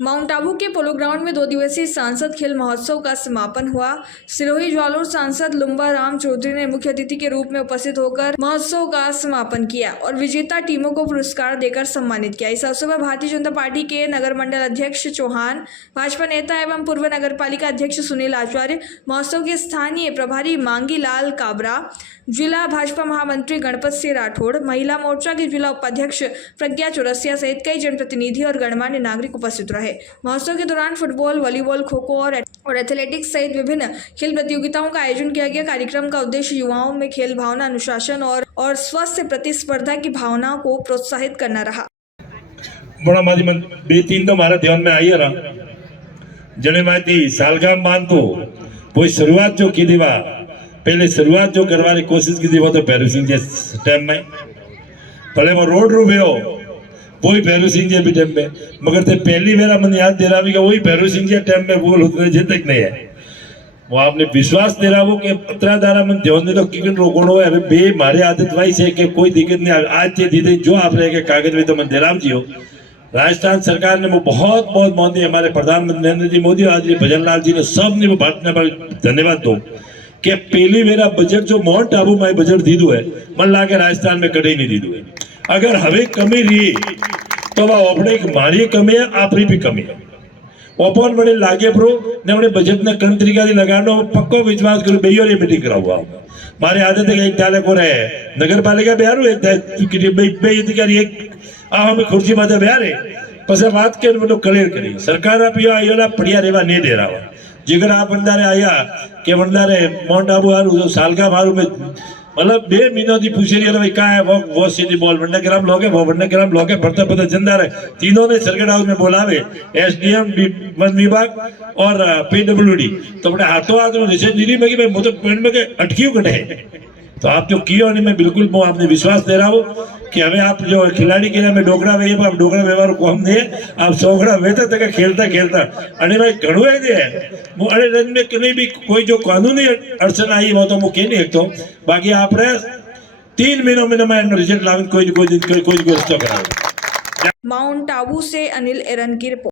Mount Abu के polo ground में 2 दिवसीय सांसद खेल महोत्सव का समापन हुआ। सिरोही ज्वालोर सांसद लुम्बा राम चौधरी ने मुख्य अतिथि के रूप में उपस्थित होकर महोत्सव का समापन किया और विजेता टीमों को पुरस्कार देकर सम्मानित किया। इस अवसर पर भारतीय जनता पार्टी के नगर मंडल अध्यक्ष चौहान, भाजपा नेता एवं पूर्व नगर पालिका अध्यक्ष सुनील आचार्य, महोत्सव के स्थानीय प्रभारी मांगी लाल काबरा, जिला भाजपा महामंत्री गणपत सिंह राठौड़, महिला मोर्चा के जिला उपाध्यक्ष प्रज्ञा चौरसिया सहित कई जनप्रतिनिधि और गणमान्य नागरिक उपस्थित रहे। महोत्सव के दौरान फुटबॉल, वॉलीबॉल, खो-खो और एथलेटिक्स सहित विभिन्न खेल प्रतियोगिताओं का आयोजन किया गया। कार्यक्रम का उद्देश्य युवाओं में खेल भावना, अनुशासन और स्वस्थ प्रतिस्पर्धा की भावना को प्रोत्साहित करना रहा। बड़ा मारी मन 2-3 तो हमारा ध्यान में आई रहा जने माती सालगाम बांधतो कोई शुरुआत जो की दीवा पहले शुरुआत जो करवाने की कोशिश की थी वो तो भैरू सिंह जी टाइम में पहले वो रोड रूबे हो वही भैरू सिंह जी भी टाइम में मगर ते पहली मेरा मन याद दे रहा भी वही भैरू सिंह जी टाइम में बोल उतने जे तक नहीं है वो आपने विश्वास दे रहा वो कि पत्रा दारा मन ध्यान दे तो किकन रोकणो है बे मारे आदत वाई से कि कोई दिक्कत नहीं आज से दीदी जो आप रहे के कागज में तो मन दे रहा जी हो। राजस्थान सरकार ने वो बहुत मोदी हमारे प्रधानमंत्री नरेंद्र जी मोदी आज भजन लाल जी ने सब ने वो बात धन्यवाद दो कि पहली मेरा बजट जो माउंट आबू में बजट दीदू है मन लागे राजस्थान में कभी नहीं दीदू है। अगर हवे कमी रही तो वह अपने मारी कमी है आपरी भी कमी है ओपन बड़े लागे प्रो ने अपने बजट ने कण तरीका लगानो पक्को विश्वास करो बेयोरी मीटिंग कराऊंगा मारे आदत है एक ताले को रहे नगर पालिका बिहार एक अधिकारी एक हमें खुर्ची माथे बिहार पस बात के मतलब क्लियर करी सरकार आप यो बढ़िया रेवा नहीं दे रहा जिगर आप बंदारे आया के बंदारे माउंट आबू हारू सालगा मारू में मतलब 2 महीनों की पूछे रही भाई कहाँ है वो सीधी बॉल वन्ना ग्राम लोगे वो वन्ना ग्राम लोगे पढ़ता पता जिंदा रहे तीनों ने सर्किट हाउस में बोलावे एसडीएम वन विभाग और पीडब्ल्यूडी तो बड़े हाथों हाथ में रिसर्च दी में कि भाई मुझे पेड़ में अटकियों कटे तो आप जो किए होने में बिल्कुल वो आपने विश्वास दे रहा हो कि हमें आप जो खिलाड़ी के में डोकरा वे आप डोकरा व्यवहार को हम दे आप सोगड़ा वेता तक खेलता खेलता अरे भाई घणो है दे वो अरे रन में कहीं भी कोई जो कानूनी अड़चन आई वो तो वो कह नहीं सकता बाकी आप 3 महीनों में मैं रिजल्ट लावे कोई व्यवस्था करा। माउंट आबू से अनिल एरन की रिपोर्ट।